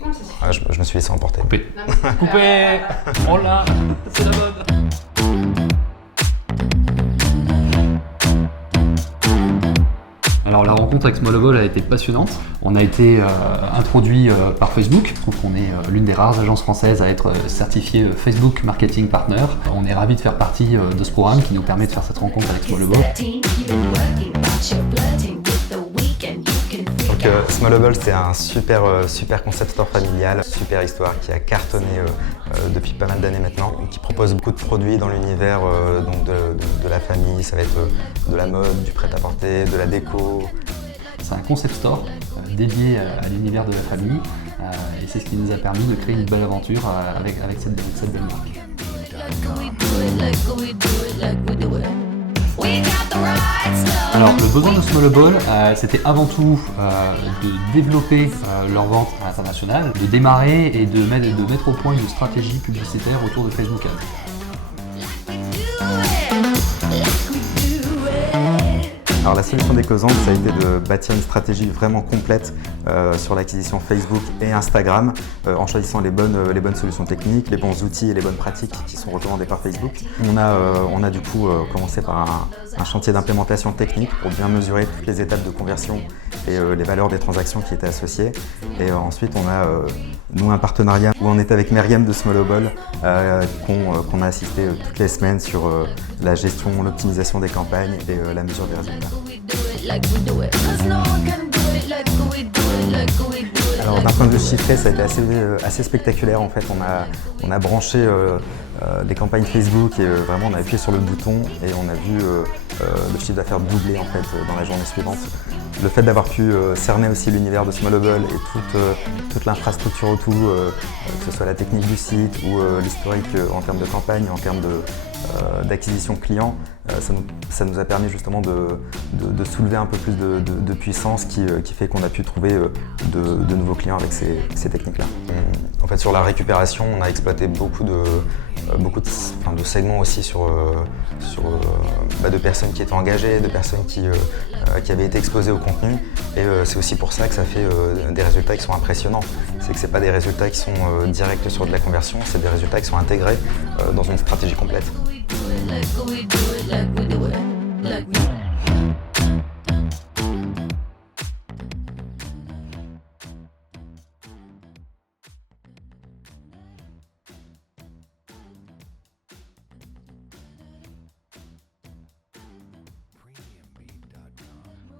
Comment ça se fait? Ah, je me suis laissé emporter. Coupé. Coupé. Oh là, c'est la mode. Alors la rencontre avec Smallable a été passionnante. On a été introduit par Facebook. Je trouve qu'on est l'une des rares agences françaises à être certifiée Facebook Marketing Partner. On est ravis de faire partie de ce programme qui nous permet de faire cette rencontre avec Smallable. Donc Smallable, c'est un super concept store familial, super histoire qui a cartonné depuis pas mal d'années maintenant, qui propose beaucoup de produits dans l'univers donc de la famille. Ça va être de la mode, du prêt-à-porter, de la déco. C'est un concept store dédié à l'univers de la famille et c'est ce qui nous a permis de créer une belle aventure avec cette belle marque. Alors le besoin de Smallable, c'était avant tout de développer leur vente à l'international, de démarrer et de mettre au point une stratégie publicitaire autour de Facebook Ads. Alors la solution d'Ecosant, ça a été de bâtir une stratégie vraiment complète sur l'acquisition Facebook et Instagram en choisissant les bonnes solutions techniques, les bons outils et les bonnes pratiques qui sont recommandées par Facebook. On a du coup commencé par un chantier d'implémentation technique pour bien mesurer toutes les étapes de conversion et les valeurs des transactions qui étaient associées. Et ensuite on a nous un partenariat où on est avec Meriem de Smallable qu'on a assisté toutes les semaines sur la gestion, l'optimisation des campagnes et la mesure des résultats. Alors d'un point de vue chiffré, ça a été assez spectaculaire en fait. On a branché les campagnes Facebook et vraiment on a appuyé sur le bouton et on a vu le chiffre d'affaires doubler en fait dans la journée suivante. Le fait d'avoir pu cerner aussi l'univers de Smallable et toute l'infrastructure autour, que ce soit la technique du site ou l'historique en termes de campagne, en termes d'acquisition client, ça nous a permis justement de soulever un peu plus de puissance qui fait qu'on a pu trouver de nouveaux clients avec ces techniques-là. En fait, sur la récupération, on a exploité beaucoup de segments aussi de personnes qui étaient engagées, de personnes qui avaient été exposées au contenu. Et c'est aussi pour ça que ça fait des résultats qui sont impressionnants. C'est que ce n'est pas des résultats qui sont directs sur de la conversion, c'est des résultats qui sont intégrés dans une stratégie complète.